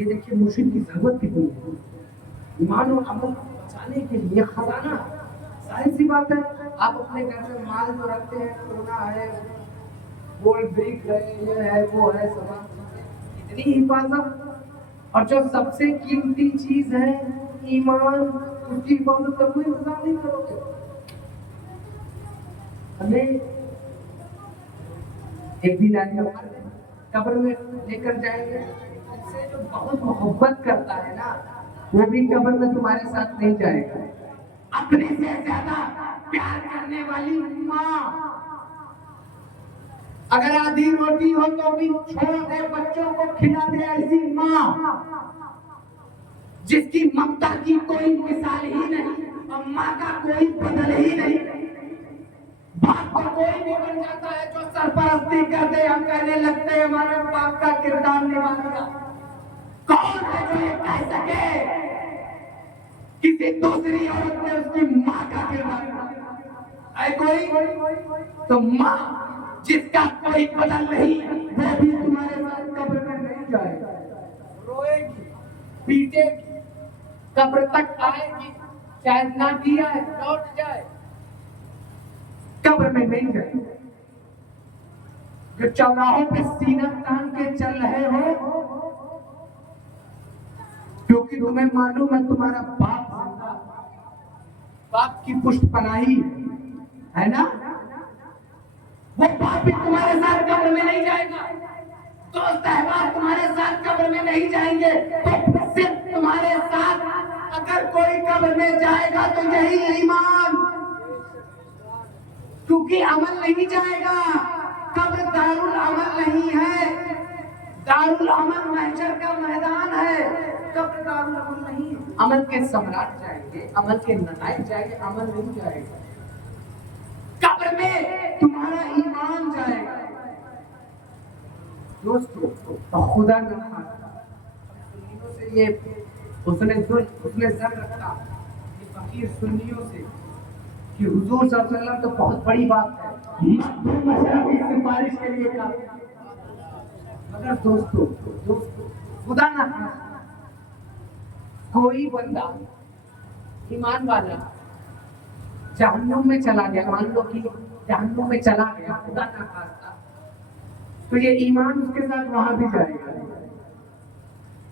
ये देखिए मुर्शिद की जरूरत कितनी है, ईमान और अमल को बचाने के लिए खजाना। जाहिर सी बात है, आप अपने घर में माल जो रखते हैं, सोना है, गोल्ड ब्रिक है, ये है, वो है, सामान, इतनी हिफाजत, और जो सबसे कीमती चीज है ईमान, उसकी हिफाजत का कोई इंतजाम नहीं करोगे। हमें एक दिन आएगा कब्र में लेकर जाएंगे, इससे जो बहुत मोहब्बत करता है ना, वो भी कब्र में तुम्हारे साथ नहीं जाएगा। अपने से ज्यादा प्यार करने वाली माँ, अगर आधी रोटी हो तो भी छोड़ दे, बच्चों को खिला दे, ऐसी माँ जिसकी ममता की कोई मिसाल ही नहीं और माँ का कोई बदल ही नहीं। बाप का कोई भी बन जाता है जो सरपरस्ती करते, हम कहने लगते हैं हमारे बाप का किरदार निभा दिया। कौन है जो ये कह सके किसी दूसरी औरत ने उसकी माँ का किरदार निभाया है? कोई तो माँ जिसका कोई बदल नहीं, वो भी तुम्हारे साथ कब्र में नहीं जाएगा, रोएगी, पीटेगी, कब्र तक आएगी, शायद ना किया है लौट जाए, कब्र में नहीं जाए। जो चौराहों पे सीना तान के चल रहे हो, क्योंकि तुम्हें मालूम है तुम्हारा बाप जिंदा, बाप की पुष्ट पनाही है ना, वो बाप भी तुम्हारे साथ कब्र में नहीं जाएगा, दोस्त अहबाब तुम्हारे साथ कब्र में नहीं जाएंगे, तो सिर्फ तुम्हारे साथ अगर कोई कब्र में जाएगा तो यही ईमान, क्योंकि अमल नहीं जाएगा। कब्र दारुल अमल नहीं है, दारुल अमल महशर का मैदान है, कब्र दारुल अमल नहीं है। अमल के सम्राट जाएंगे, अमल के नताइज जाएंगे, अमल नहीं जाएगा। कब्र में तुम्हारा ईमान जाएगा। दोस्तों खुदा न खास्ता से ये उसने जर रखा ये फकीर सुन्नियों से कि हुजूर सल्लल्लाहु अलैहि वसल्लम तो बहुत बड़ी बात है, सिफारिश के लिए काफी, मगर दोस्तों खुदा ना कोई बंदा ईमान वाला जहन्नुम में चला गया, मान लो कि जहन्नुम में चला गया, खुदा ना खास्ता, तो ये ईमान उसके साथ वहां भी जाएगा।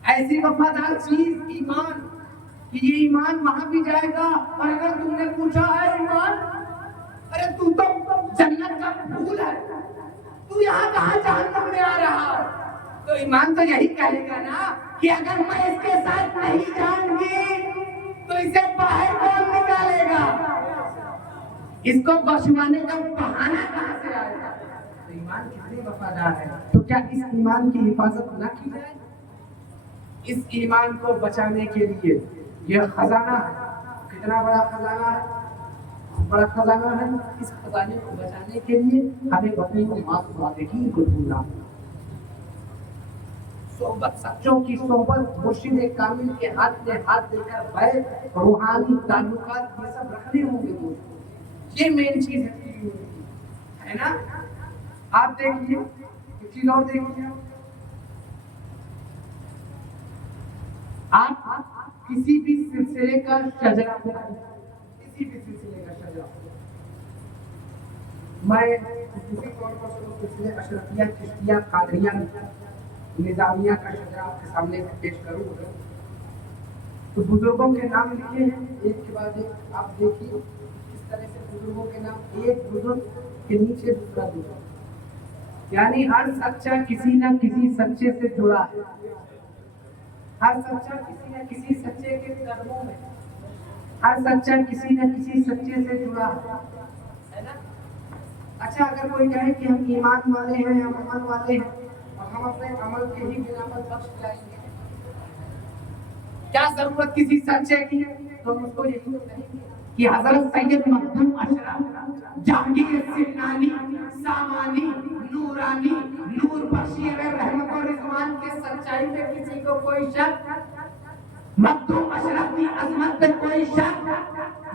ऐसी वफादार चीज ईमान कि ये ईमान वहां भी जाएगा। और अगर तुमने पूछा है ईमान, अरे तू तो जन्नत का फूल है, तू यहाँ कहाँ जहन्नम में आ रहा है, तो ईमान तो यही कहेगा ना कि अगर मैं इसके साथ नहीं जाऊंगी तो इसे बाहर कौन निकालेगा, इसको बचवाने का बहाना कहाँ से आएगा। तो ईमान कितने वफादार है, तो क्या इस ईमान की हिफाजत ना की जाए? इस ईमान को बचाने के लिए यह खजाना है, कितना बड़ा खजाना है, बड़ा खजाना है। इस खजाने को बचाने के लिए हमें अपनी मासूम को ढूंढना, सोबत सच्चों की सोबत, मुर्शिद कामिल के हाथ में हाथ देकर बैठ, रूहानी ताल्लुकात ये सब रखने होंगे दोस्तों। ये मेन चीज है ना। आप देखिए एक चीज और देखिए, आप किसी भी सिलसिले का शजरा, किसी भी सिलसिले का शजरा, मैं किसी तौर पर सिलसिले अशरफिया, चिश्तिया, कादरिया, निजामिया का शजरा आपके सामने पेश करूँ तो बुजुर्गों के नाम लिखे हैं एक के बाद एक। आप देखिए इस तरह से बुजुर्गों के नाम, एक बुजुर्ग के नीचे दूसरा बुजुर्ग, यानी हर सच्चा किसी न किसी सच्चे से जुड़ा है, हर सच्चा किसी न किसी सच्चे के कर्मों में, हर सच्चा किसी न किसी सच्चे से जुड़ा है ना। अच्छा, अगर कोई कहे कि हम ईमान वाले हैं, हम अमल वाले हैं और हम अपने अमल के ही बिना पर बख्श जाएंगे, क्या जरूरत किसी सच्चे की, तो उसको यही तो कहेंगे कि हजरत सैयद मखदूम अशरफ जहांगीर सिन्नानी सामानी नूरानी नूर बख्शी अगर रहमत और रिजवान के सच्चाई पे किसी को कोई शक, मखदूम अशरफ की अजमत पे कोई शक,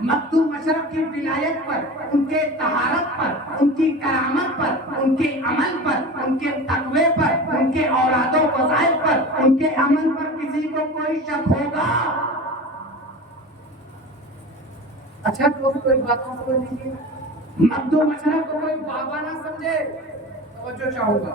मखदूम अशरफ की विलायत पर, उनके तहारत पर, उनकी करामत पर, उनके अमल पर, उनके तकवे पर, उनके औलादो वज़ाइफ पर, उनके अमल पर किसी को कोई शक होगा? अच्छा दोस्तों एक बात और समझ लीजिए, मद्दू मछला को कोई बाबा ना समझे, तवज्जो चाहूंगा।